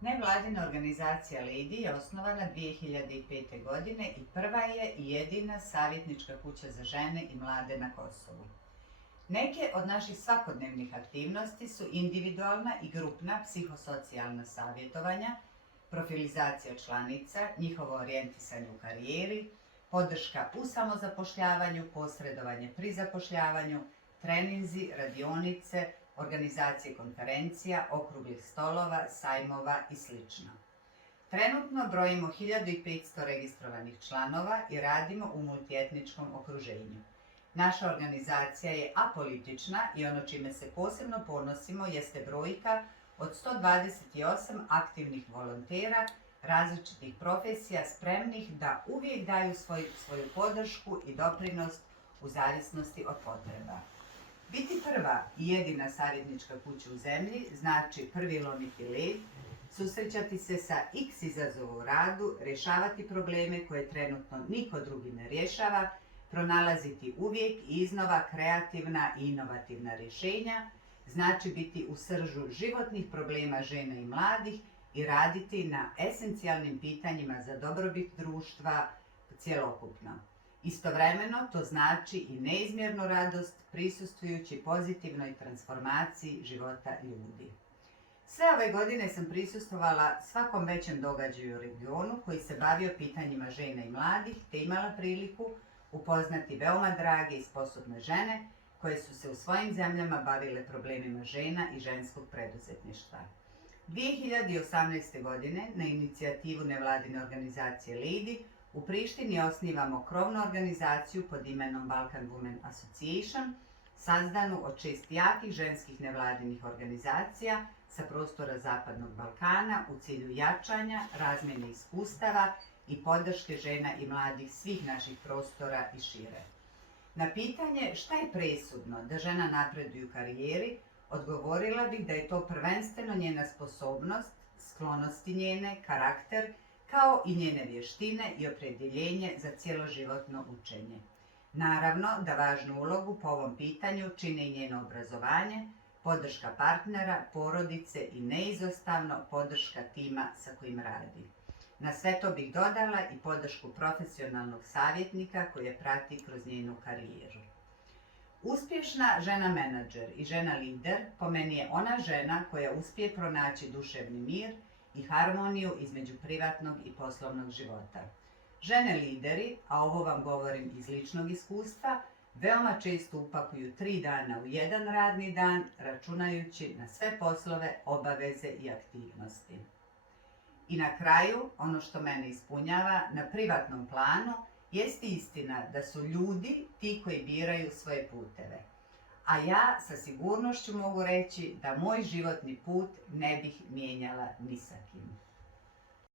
Nevladina organizacija Lady je osnovana 2005. godine i prva je i jedina savjetnička kuća za žene i mlade na Kosovu. Neke od naših svakodnevnih aktivnosti su individualna i grupna psihosocijalna savjetovanja, profilizacija članica, njihovo orijentisanje u karijeri, podrška u samozapošljavanju, posredovanje pri zapošljavanju, treninzi, radionice, organizacije konferencija, okruglih stolova, sajmova i sl. Trenutno brojimo 1500 registrovanih članova i radimo u multietničkom okruženju. Naša organizacija je apolitična i ono čime se posebno ponosimo jeste brojka od 128 aktivnih volontera različitih profesija spremnih da uvijek daju svoju podršku i doprinos u zavisnosti od potreba. Biti prva i jedina savjetnička kuća u zemlji znači prvi lomiti led, susrećati se sa x izazova u radu, rješavati probleme koje trenutno niko drugi ne rješava, pronalaziti uvijek iznova kreativna i inovativna rješenja, znači biti u sržu životnih problema žena i mladih i raditi na esencijalnim pitanjima za dobrobit društva cjelokupno. Istovremeno to znači i neizmjernu radost prisustvujući pozitivnoj transformaciji života ljudi. Sve ove godine sam prisustvovala svakom većem događaju u regionu koji se bavio pitanjima žena i mladih te imala priliku upoznati veoma drage i sposobne žene koje su se u svojim zemljama bavile problemima žena i ženskog preduzetništva. 2018. godine na inicijativu nevladine organizacije Lady u Prištini osnivamo krovnu organizaciju pod imenom Balkan Women Association, sazdanu od 6 jakih ženskih nevladinih organizacija sa prostora Zapadnog Balkana u cilju jačanja, razmjene iskustava i podrške žena i mladih svih naših prostora i šire. Na pitanje šta je presudno da žena napreduje u karijeri, odgovorila bih da je to prvenstveno njena sposobnost, sklonosti njene, karakter, kao i njene vještine i opredjeljenje za cjeloživotno učenje. Naravno da važnu ulogu po ovom pitanju čine i njeno obrazovanje, podrška partnera, porodice i neizostavno podrška tima sa kojim radi. Na sve to bih dodala i podršku profesionalnog savjetnika koji je prati kroz njenu karijeru. Uspješna žena menadžer i žena lider po meni je ona žena koja uspije pronaći duševni mir i harmoniju između privatnog i poslovnog života. Žene lideri, a ovo vam govorim iz ličnog iskustva, veoma često upakuju 3 dana u jedan radni dan, računajući na sve poslove, obaveze i aktivnosti. I na kraju, ono što mene ispunjava na privatnom planu, jeste istina da su ljudi ti koji biraju svoje puteve. A ja sa sigurnošću mogu reći da moj životni put ne bih mijenjala ni sa kim.